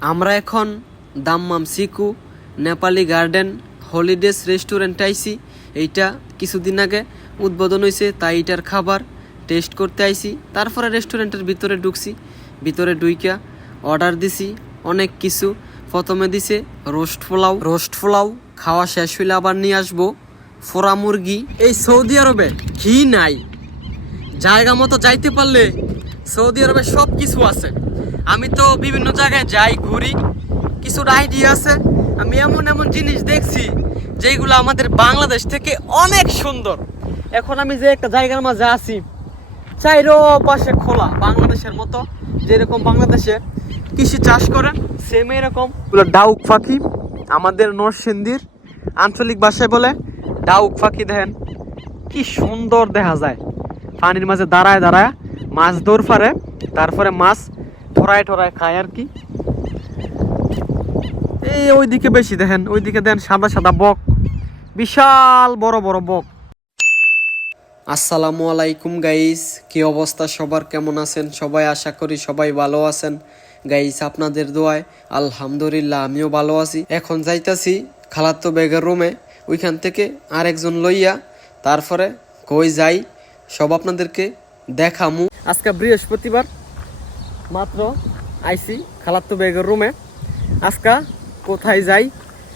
আমরা এখন দাম্মাম সিকু নেপালি গার্ডেন হলিডেজ রেস্টুরেন্ট আইছি। এইটা কিছুদিন আগে উদ্বোধন হয়েছে, তাই এটার খাবার টেস্ট করতে আইছি। তারপরে রেস্টুরেন্টের ভিতরে ঢুকছি, ভিতরে ঢুইকা অর্ডার দিছি অনেক কিছু। প্রথমে দিছে রোস্ট পোলাও খাওয়া শেষ হইলে আবার নিয়ে আসবো ফোড়া মুরগি। এই সৌদি আরবে ঘি নাই, জায়গা মতো যাইতে পারলে সৌদি আরবে সব কিছু আছে। আমি তো বিভিন্ন জায়গায় যাই, ঘুরি, কিছুটা আইডিয়া আছে। আমি এমন এমন জিনিস দেখছি যেগুলো আমাদের বাংলাদেশ থেকে অনেক সুন্দর। এখন আমি যে একটা জায়গার মাঝে আছি, চাইরো পাশে খোলা, বাংলাদেশের মতো। যেরকম বাংলাদেশে কৃষি চাষ করে সেম এরকম ডাউক পাখি, আমাদের নরসিংদীর আঞ্চলিক ভাষায় বলে ডাউক পাখি। দেখেন কি সুন্দর দেখা যায়, পানির মাঝে দাঁড়ায় দাঁড়ায় মাছ দৌড় ফারে, তারপরে মাছ ঠোরায় খায় আর কি। এই ওইদিকে বেশি দেখেন, ওইদিকে দেন সাদা সাদা বক, বিশাল বড় বড় বক। আসসালামু আলাইকুম গাইস, কি অবস্থা সবার, কেমন আছেন সবাই? আশা করি সবাই ভালো আছেন গাইস, আপনাদের দোয়ায় আলহামদুলিল্লাহ আমিও ভালো আছি। এখন যাইতাছি খালাতো বেগের রুমে, ওইখান থেকে আরেকজন লইয়া তারপরে কই যাই সব আপনাদেরকে দেখামু। আজকে বৃহস্পতিবার, মাত্র আইছি খালাতো বেগের রুমে। আজকা কোথায় যাই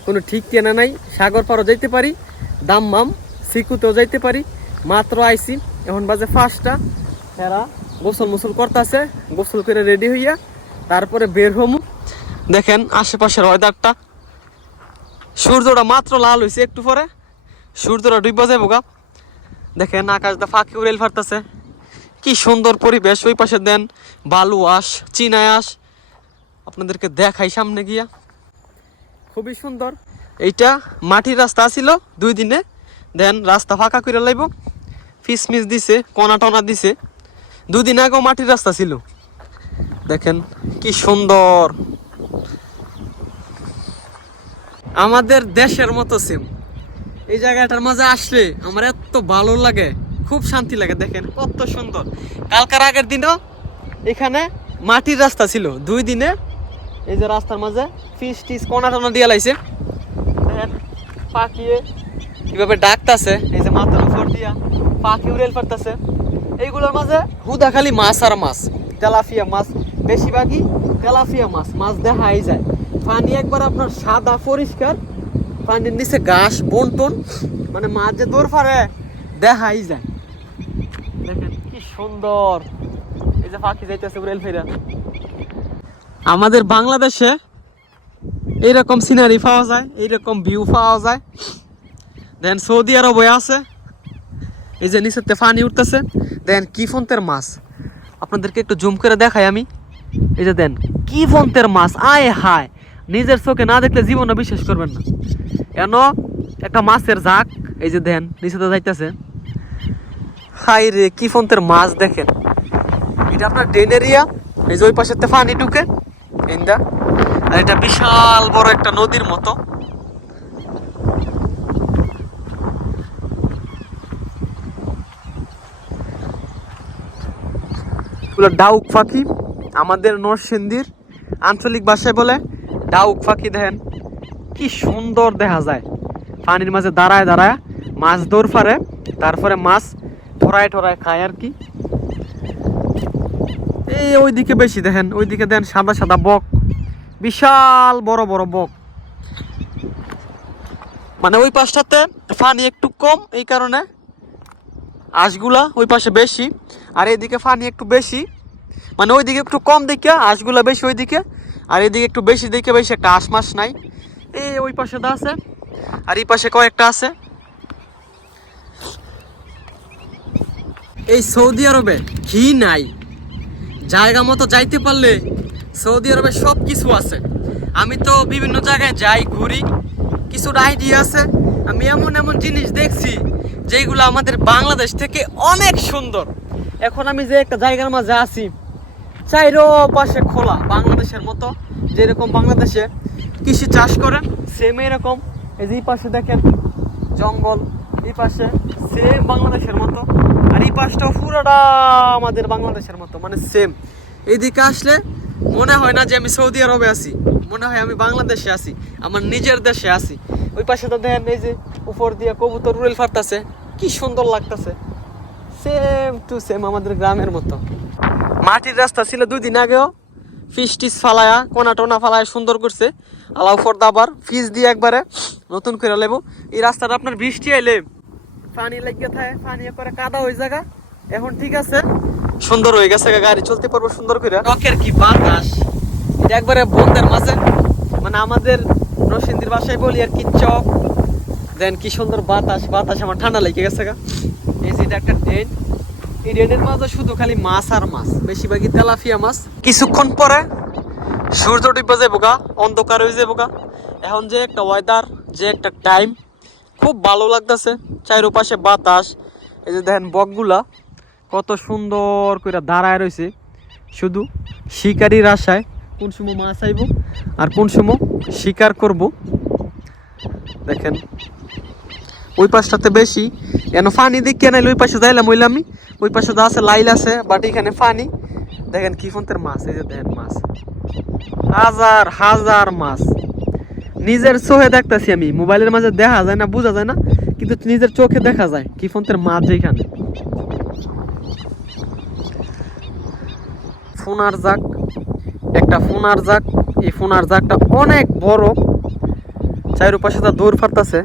কোনো ঠিক কেনা নাই, সাগর পাড়ও যাইতে পারি, দাম্মাম সিকুতেও যাইতে পারি। মাত্র আইছি, এখন বাজে 5টা। এরা গোসল করতেছে, গোসল করে রেডি হইয়া তারপরে বের হমু। দেখেন আশেপাশের ওয়েদারটা, সূর্যটা মাত্র লাল হয়েছে, একটু পরে সূর্যটা ডুবা যাবো গা। দেখেন আকাশটা ফাঁকি উড়েল ফারতেছে, কি সুন্দর পরিবেশ। ওই পাশে দেন বালু আঁশ, চিনায় আঁশ, আপনাদেরকে দেখাই সামনে গিয়া, খুবই সুন্দর। এইটা মাটির রাস্তা ছিল 2 দিনে, দেন রাস্তা ফাঁকা করে লাইব, ফিসমিস দিছে, কণা টনা দিছে। 2 দিন আগেও মাটির রাস্তা ছিল। দেখেন কি সুন্দর, আমাদের দেশের মতো সেম। এই জায়গাটার মাঝে আসলে আমার এত ভালো লাগে, খুব শান্তি লাগে। দেখেন কত সুন্দর। কালকার আগের দিনও এখানে মাটির রাস্তা ছিল, 2 দিনে এই যে রাস্তার মাঝে ফিস টিস কণা টনা দিয়ে লাইছে। দেখেন পাখিয়ে কিভাবে ডাকতেছে, এই যে মাথার উপর দিয়া পাখি উড়েল পারতেছে। এইগুলোর মাঝে হুদা খালি মাছ আর মাছ, তেলাপিয়া মাছ, বেশিরভাগই তেলাপিয়া মাছ দেখাই যায়। পানি একবার আপনার সাদা পরিষ্কার, পানির নিচে ঘাস বন্টন, মানে মাছ যে দৌড় ফারে দেখাই যায়। দেখেন কি সুন্দর, এই যে পাখি যাইতেছে উড়েল ফেরা। আমাদের বাংলাদেশে এইরকম সিনারি পাওয়া যায়, এইরকম ভিউ পাওয়া যায়। দেন সৌদি আরবে আছে, এই যে নিচেতে পানি উঠতেছে। দেন কি ফন্তের মাছ, আপনাদেরকে একটু জুম করে দেখাই আমি। এই যে দেন কি ফন্তের মাছ, আয় হায়, নিজের চোখে না দেখলে জীবনে বিশ্বাস করবেন না। কেন একটা মাছের ঝাঁক, এই যে দেন নিচেতে যাইতেছে। হাই রে, কি ফন্তের মাছ দেখেন। এটা আপনার ড্রেন এরিয়া, এই যে ওই পাশেতে পানি ঢুকে ইন্দা, আর এটা বিশাল বড় একটা নদীর মতো। ডাউক পাখি, আমাদের নরসিংদীর আঞ্চলিক ভাষায় বলে ডাউক পাখি। দেখেন কি সুন্দর দেখা যায়, পানির মাঝে দাঁড়ায় দাঁড়ায় মাছ দৌড় ফারে, তারপরে মাছ ঠোরায় খায় আর কি। এই ওইদিকে বেশি দেখেন, ওইদিকে দেন সাদা সাদা বক, বিশাল বড় বড় বক। মানে ওই পাশটাতে পানি একটু কম, এই কারণে আঁশগুলা ওই পাশে বেশি, আর এইদিকে পানি একটু বেশি, মানে ওইদিকে একটু কম দেখে আঁশগুলা বেশি ওইদিকে, আর এইদিকে একটু বেশি দেখে বেশি একটা আঁশ মাস নাই। এই ওই পাশে দা আছে, আর এই পাশে কয়েকটা আছে। এই সৌদি আরবে ঘি নাই, জায়গা মতো যাইতে পারলে সৌদি আরবে সব কিছু আছে। আমি তো বিভিন্ন জায়গায় যাই, ঘুরি, কিছুটা আইডিয়া আছে। আমি এমন এমন জিনিস দেখছি যেগুলো আমাদের বাংলাদেশ থেকে অনেক সুন্দর। এখন আমি যে একটা জায়গার মাঝে আছি, চাইরো পাশে খোলা, বাংলাদেশের মতো। যেরকম বাংলাদেশে কৃষি চাষ করে সেম এরকম। এই যে এই পাশে দেখেন জঙ্গল, এই পাশে সেম বাংলাদেশের মতো, আর এই পাশটাও পুরোটা আমাদের বাংলাদেশের মতো, মানে সেম। এইদিকে আসলে মনে হয় না যে আমি সৌদি আরবে আছি, মনে হয় আমি বাংলাদেশে আছি, আমার নিজের দেশে আছি। ওই পাশে তো দেখেন এই যে উপর দিয়ে কবুতর উড়েল ফারতাছে, কি সুন্দর লাগতাছে, সেম টু সেম আমাদের গ্রামের মতো। মাটির রাস্তা ছিল 2 দিন আগেও, ফিস টিস ফালায়া কোনা টোনা ফালায় সুন্দর করছে। আলাউ ফর্দা আবার ফিস দিয়ে একবারে নতুন করে লেবো। এই রাস্তাটা আপনার বৃষ্টি আইলে পানি লেগে থাকে, পানি করে কাদা হয়ে জায়গা। এখন ঠিক আছে, সুন্দর হয়ে গেছে, গাড়ি চলতে পারবো সুন্দর করে। টকের কি বাতাস, এটা একবারে বন্ধের মাঝে, মানে আমাদের নরসিংদীর বাসায় বলি আর কি চক। দেন কি সুন্দর বাতাস, বাতাস আমার ঠান্ডা লেগে গেছে গা। এই যে এটা একটা ড্রেন, এই ড্রেনের মাঝে শুধু খালি মাছ আর মাছ, বেশিরভাগই তেলাপিয়া মাছ। কিছুক্ষণ পরে সূর্য ডুবে যাবো গা, অন্ধকার হয়ে যাবো গা। এখন যে একটা ওয়েদার, যে একটা টাইম, খুব ভালো লাগতেছে। চারোপাশে বাতাস, এই যে দেখেন বকগুলা কত সুন্দর করে দাঁড়ায় রয়েছে, শুধু শিকারির আশায় কোন সময় মাছ আইব আর কোন সময় শিকার করব। দেখেন ওই পাশটাতে বেশি কেন ফানি দেখি নাইলে ওই পাশে যাইলাম, আমি ওই পাশে তো আছে লাইল আছে, বাট এখানে ফানি। দেখেন কি ফোনতের মাছ, এই যে দেখেন মাছ, হাজার হাজার মাছ নিজের চোখে দেখতেছি আমি। মোবাইলের মাঝে দেখা যায় না, বোঝা যায় না, কিন্তু নিজের চোখে দেখা যায় কি ফোনতের মাছ। যেখানে ফোনার জাক, একটা ফোনার জাক, এই ফোনার জাকটা অনেক বড়, চারপাশে তা দৌড় ফারতাছে।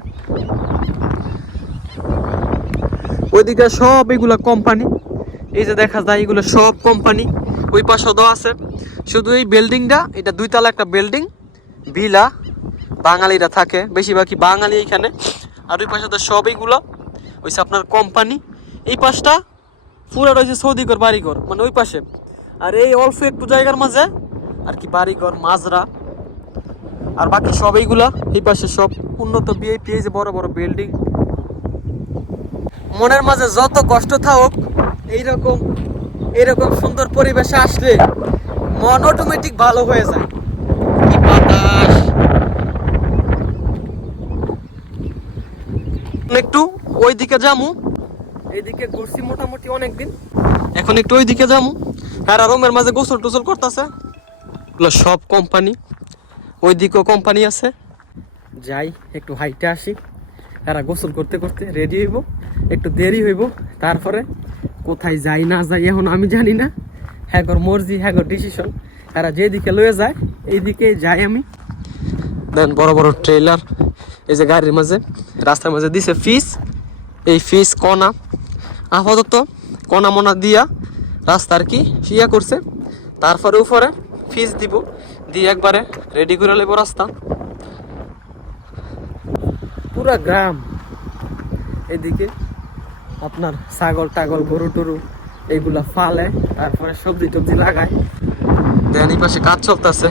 ওইদিকে সব এগুলা কোম্পানি, এই যে দেখা যায় এগুলো সব কোম্পানি। ওই পাশে দেওয়া আছে, শুধু এই বিল্ডিংটা, এটা 2 তলা একটা বিল্ডিং, ভিলা, বাঙালিরা থাকে বেশিরভাগই বাঙালি এইখানে। আর ওই পাশে তো সব এইগুলো হইছে আপনার কোম্পানি। এই পাশটা পুরো রয়েছে সৌদিঘর বাড়িঘর, মানে ওই পাশে। আর এই অল্প একটু জায়গার মাঝে আর কি বাড়িঘর, মাজরা, আর বাকি সব এইগুলা। এই পাশে সব উন্নত বিআইপি, এই যে বড় বড় বিল্ডিং। মনের মাঝে যত কষ্ট থাকুক, এইরকম এরকম সুন্দর পরিবেশে আসলে মন অটোমেটিক ভালো হয়ে যায়। কি বাতাস, একটু ওইদিকে যামু, এইদিকে ঘুরছি মোটামুটি অনেকদিন, এখন একটু ওইদিকে যামু। আর রুমের মাঝে গোসল টোসল করতেছে, সব কোম্পানি, ওইদিকেও কোম্পানি আছে। যাই একটু হাইটে আসি, এরা গোসল করতে করতে রেডি হইব, একটু দেরি হইব। তারপরে কোথায় যাই না যাই এখন আমি জানি না, হ্যাগর মর্জি, হ্যাগর ডিসিশন, এরা যেদিকে লয়ে যায় এইদিকে যাই আমি। দেন বড় বড় ট্রেলার, এই যে গাড়ির মাঝে রাস্তার মাঝে দিছে ফিস, এই ফিস কণা আপাতত কণা মনা দিয়া রাস্তা আর কি ইয়া করছে। তারপরে উপরে ফিস দিব, দিয়ে একবারে রেডি করে নেবো রাস্তা। পুরা গ্রাম এদিকে আপনার ছাগল টাগল গরু টরু এইগুলা ফালে, তারপরে সবজি টবজি লাগায়। দেন এই পাশে কাজ চলতেছে,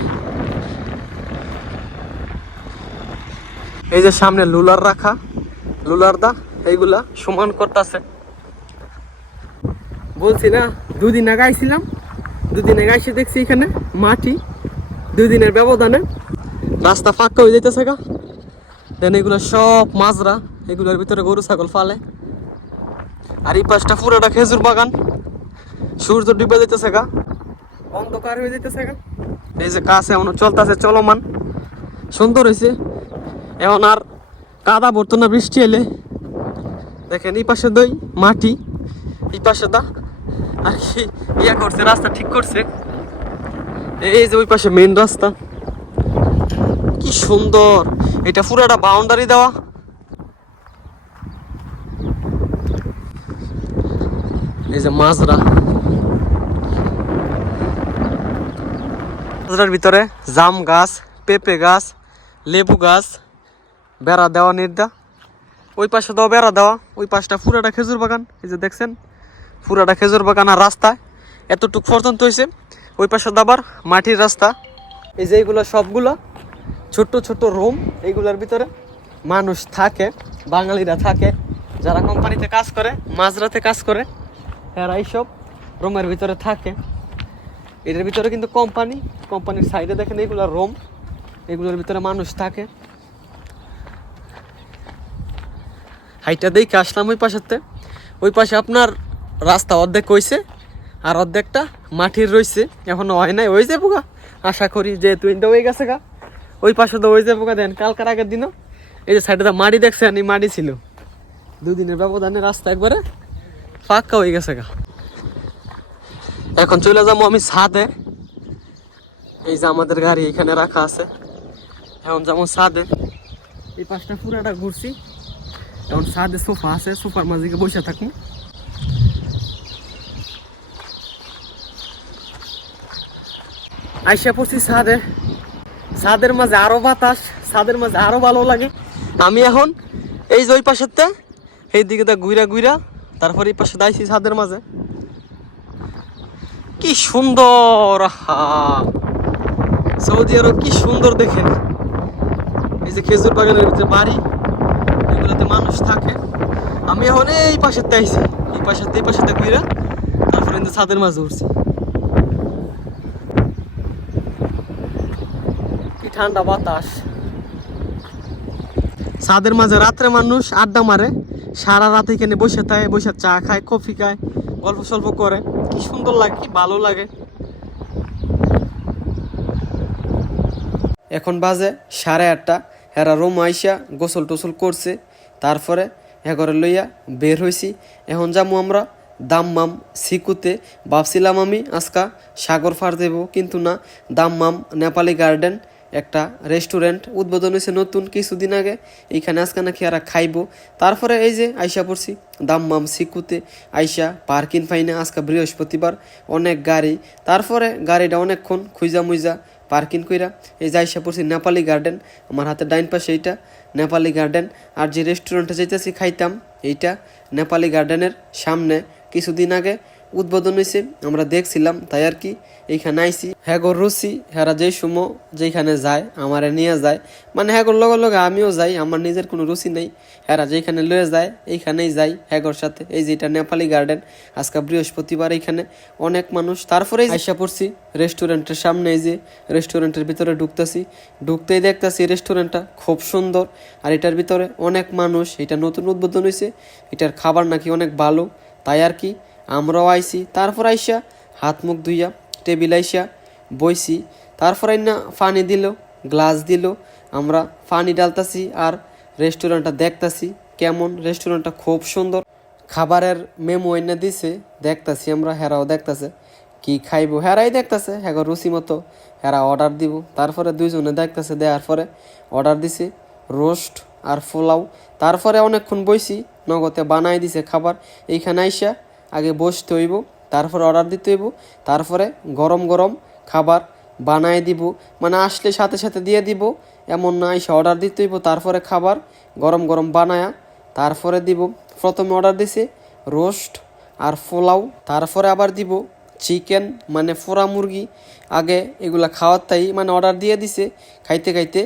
এই যে সামনে লুলার রাখা, লুলার দা এইগুলা সমান করতেছে। বলছি না 2 দিন আগে আইছিলাম, 2 দিন আগে এসে দেখছি এখানে মাটি, 2 দিনের ব্যবধানে রাস্তা ফাঁকা হয়ে যাইতেছে গা। দেন এগুলো সব মাজরা, এগুলোর ভিতরে গরু ছাগল ফালে। আর এই পাশটা পুরোটা খেজুর বাগান, সূর্য ডুবে যেতেছে গা, অন্ধকার হয়ে যেতেছে গা। এই যে কাছে এমন চলতেছে, চলমান, সুন্দর হয়েছে। এখন আর কাদা ভরতো না বৃষ্টি এলে। দেখেন এই পাশে দই মাটি, এই পাশে দা আর কি ইয়া করছে, রাস্তা ঠিক করছে। এই যে ওই পাশে মেন রাস্তা, কি সুন্দর, এটা পুরোটা বাউন্ডারি দেওয়া। এই যে মাজরা, মাজরার ভিতরে জাম গাছ, পেঁপে গাছ, লেবু গাছ, বেড়া দেওয়া নির্দা। ওই পাশে দাও বেড়া দেওয়া, ওই পাশটা পুরাটা খেজুর বাগান। এই যে দেখছেন পুরাটা খেজুর বাগান, আর রাস্তা এতটুকু পর্যন্ত হয়েছে। ওই পাশে আবার মাটির রাস্তা। এই যে এইগুলো সবগুলো ছোট্ট ছোট্ট রুম, এইগুলোর ভিতরে মানুষ থাকে, বাঙালিরা থাকে, যারা কোম্পানিতে কাজ করে, মাজরাতে কাজ করে, এরা এইসব রুমের ভিতরে থাকে। এটার ভিতরে কিন্তু কোম্পানির সাইডে দেখেন এইগুলো রুম, এগুলোর ভিতরে মানুষ থাকে। হাইটা দেখে আসলাম ওই পাশেতে। ওই পাশে আপনার রাস্তা অর্ধেক হয়েছে আর অর্ধেকটা মাটির রয়েছে, এখনো হয় নাই, হয়ে যাবো গা। আশা করি যে তুই হয়ে গেছে গা। ওই পাশে তো ওই যাবো গা। দেন কালকার আগের দিনও এই যে সাইডে মাটি দেখছেন, এই মাটি ছিল, 2 দিনের ব্যবধানে রাস্তা একবারে ফাঁকা হয়ে গেছে গা। এখন চলে যাবো আমি ছাদে। এই যে আমাদের গাড়ি এখানে রাখা আছে, এখন যেমন ছাদে এই পাশটা পুরাটা ঘুরছি। এখন ছাদে সোফা আছে, সোফার মাঝে গিয়ে বসে থাকুন। আইসা পড়ছি ছাদে, ছাদের মাঝে আরো বাতাস, ছাদের মাঝে আরো ভালো লাগে। আমি এখন এই যে ওই পাশেতে এই দিকে ঘুরা ঘুরা তারপর এই পাশে দাইছি ছাদের মাঝে। কি সুন্দর, সৌদি আরব কি সুন্দর দেখেন। এই যে খেজুর বাগানের ভিতরে বাড়ি, এগুলোতে মানুষ থাকে। আমি এখন এই পাশেতে আইছি, এই পাশেতে ঘুরা তারপরে ছাদের মাঝে উঠছি। কি ঠান্ডা বাতাস। ছাদের মাঝে রাত্রে মানুষ আড্ডা মারে, সারা রাত এখানে বসে থাকে, বসে চা খায়, কফি খায়, গল্প সল্প করে। কি সুন্দর লাগে, কি ভালো লাগে। এখন বাজে 8:30। হেরা রুম আইসা গোসল টোসল করছে, তারপরে ঘরে লইয়া বের হয়েছি। এখন যাবো আমরা দাম্মাম সিকুতে। ভাবছিলাম আমি আজকা সাগর ফার দেবো, কিন্তু না, দাম্মাম নেপালি গার্ডেন একটা রেস্টুরেন্ট উদ্বোধন হয়েছে নতুন কিছুদিন আগে, এইখানে আজকে নাকি এরা খাইবো। তারপরে এই যে আইসা পড়ছি দাম্মাম সিকুতে। আইসা পার্কিং পাইনা, আজকে বৃহস্পতিবার, অনেক গাড়ি। তারপরে গাড়িটা অনেকক্ষণ খুঁজা মুইজা পার্কিং কইরা এই যে আইসা পড়ছি নেপালি গার্ডেন। আমার হাতে ডাইন পাশে এইটা নেপালি গার্ডেন। আর যে রেস্টুরেন্টে যাইতেছি খাইতাম, এইটা নেপালি গার্ডেনের সামনে কিছুদিন আগে উদ্বোধন হয়েছে, আমরা দেখছিলাম, তাই আর কি এইখানে আইসি। হ্যাগোর রুচি, হেরা যেই সময় যেখানে যায় আমারে নিয়ে যায়, মানে হ্যাগোর লগে লগে আমিও যাই, আমার নিজের কোনো রুচি নেই। হেরা যেখানে লয়ে যায় এইখানেই যাই হ্যাগোর সাথে। এই যে এটা নেপালি গার্ডেন, আজকে বৃহস্পতিবার, এইখানে অনেক মানুষ। তারপরেই আইসা পড়ছি রেস্টুরেন্টের সামনে। এই যে রেস্টুরেন্টের ভিতরে ঢুকতেই দেখতেছি রেস্টুরেন্টটা খুব সুন্দর, আর এটার ভিতরে অনেক মানুষ। এটা নতুন উদ্বোধন হয়েছে, এটার খাবার নাকি অনেক ভালো, তাই আর কি আমরাও আইসি। তারপর আইসা হাত মুখ ধুইয়া টেবিল আইসা বইছি। তারপর না পানি দিল, গ্লাস দিল, আমরা পানি ডালতাছি আর রেস্টুরেন্টটা দেখতাছি কেমন। রেস্টুরেন্টটা খুব সুন্দর, খাবারের মেমো এনে দিছে, দেখতাছি আমরা, হেরাও দেখতাছে কি খাইবো, হেরাই দেখতাছে হ্যাঁ রুচি মতো হেরা অর্ডার দিব। তারপরে দুইজনে দেখতাছে, দেওয়ার পরে অর্ডার দিছে রোস্ট আর পোলাও। তারপরে অনেকক্ষণ বইছি, নগদে বানাই দিছে খাবার। এইখানে আইসা আগে বসতে হইব, তারপরে অর্ডার দিতে হইব, তারপরে গরম গরম খাবার বানাই দিব, মানে আসলে সাথে সাথে দিয়ে দিব এমন না, আইসা অর্ডার দিতে হইব, তারপরে খাবার গরম গরম বানায়া তারপরে দিব। প্রথমে অর্ডার দিছে রোস্ট আর পোলাও, তারপরে আবার দিব চিকেন মানে পোড়া মুরগি। আগে এগুলা খাওয়ার তাই মানে অর্ডার দিয়ে দিছে, খাইতে খাইতে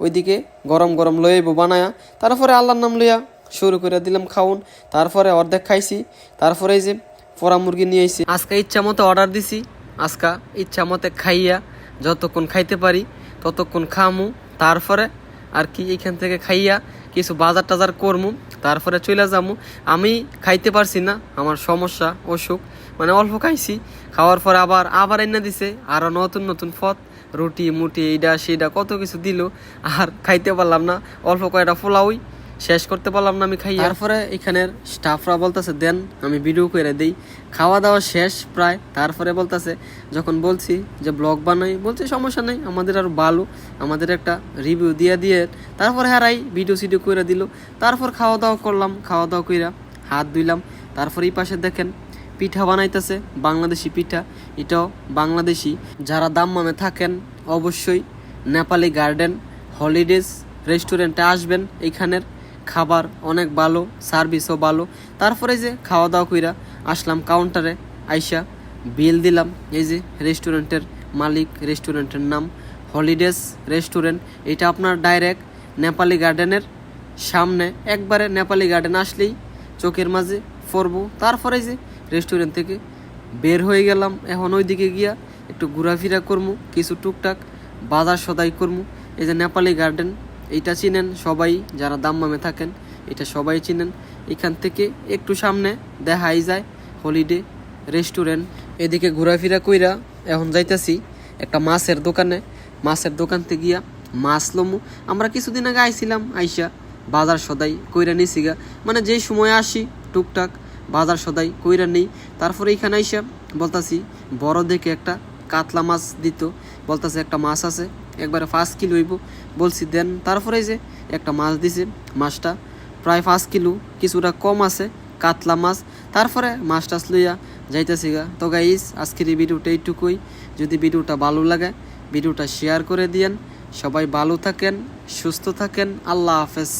ওইদিকে গরম গরম লইব বানায়া। তারপরে আল্লাহর নাম লইয়া শুরু করে দিলাম খাউন। তারপরে অর্ধেক খাইছি, তারপরে এই যে পোড়া মুরগি নিয়ে আইছি। আজকে ইচ্ছা মতো অর্ডার দিছি, আজকা ইচ্ছা মতো খাইয়া যতক্ষণ খাইতে পারি ততক্ষণ খামু। তারপরে আর কি এখান থেকে খাইয়া কিছু বাজার টাজার করমু, তারপরে চলে যাবো। আমি খাইতে পারছি না, আমার সমস্যা, অসুখ, মানে অল্প খাইছি। খাওয়ার পরে আবার এনে দিছে আরো নতুন নতুন পদ, রুটি মুটি এইটা সেইটা কত কিছু দিল, আর খাইতে পারলাম না। অল্প কয়টা পোলাওই শেষ করতে পারলাম না আমি খাইয়া। তারপরে এখানের স্টাফরা বলতেছে দেন আমি ভিডিও করে দেই। খাওয়া দাওয়া শেষ প্রায়। তারপরে বলতেছে, যখন বলছি যে ব্লগ বানাই, বলছে সমস্যা নেই, আমাদের আরো ভালো, আমাদের একটা রিভিউ দিয়ে। তারপরে হারাই ভিডিও সিডিও করে দিল। তারপর খাওয়া দাওয়া করলাম, খাওয়া দাওয়া কইরা হাত ধুইলাম। তারপর এই পাশে দেখেন পিঠা বানাইতেছে, বাংলাদেশি পিঠা, এটাও বাংলাদেশি। যারা দাম্মামে থাকেন অবশ্যই নেপালি গার্ডেন হলিডেজ রেস্টুরেন্টে আসবেন, এইখানের খাবার অনেক ভালো, সার্ভিসও ভালো। তারপরে যে খাওয়া দাওয়া কইরা আসলাম কাউন্টারে, আইসা বিল দিলাম। এই যে রেস্টুরেন্টের মালিক, রেস্টুরেন্টের নাম হলিডেজ রেস্টুরেন্ট। এটা আপনার ডাইরেক্ট নেপালি গার্ডেনের সামনে, একবারে নেপালি গার্ডেন আসলেই চোখের মাঝে পড়বো। তারপরে যে রেস্টুরেন্ট থেকে বের হয়ে গেলাম, এখন ওইদিকে গিয়া একটু ঘোরাফেরা করবো, কিছু টুকটাক বাজার সদাই করবো। এই যে নেপালি গার্ডেন, এইটা চিনেন সবাই, যারা দাম্মামে থাকেন এটা সবাই চিনেন। এখান থেকে একটু সামনে দেখাই যায় হলিডে রেস্টুরেন্ট। এদিকে ঘোরাফেরা কইরা এখন যাইতাছি একটা মাছের দোকান থেকে গিয়া মাছ লমু। আমরা কিছুদিন আগে আইছিলাম, আইসা বাজার সদাই কইরা নিছি গা, মানে যেই সময় আসি টুকটাক বাজার সদাই কইরা নেই। তারপরে এখানে আইসা বলতাছি বড় দেখে একটা কাতলা মাছ দিত, বলতাছে একটা মাছ আছে একবারে 5 কিলো হইব, বলছি দেন। তারপরে যে একটা মাছ দিছে, মাছটা প্রায় 5 কিলো, কিছুটা কম আছে কাতলা মাছ। তারপরে মাছ টাছ লইয়া যাইতেছি গা। তো গাইস আজকের এই ভিডিওটা এইটুকুই। যদি ভিডিওটা ভালো লাগে ভিডিওটা শেয়ার করে দিয়েন। সবাই ভালো থাকেন, সুস্থ থাকেন, আল্লাহ হাফেজ।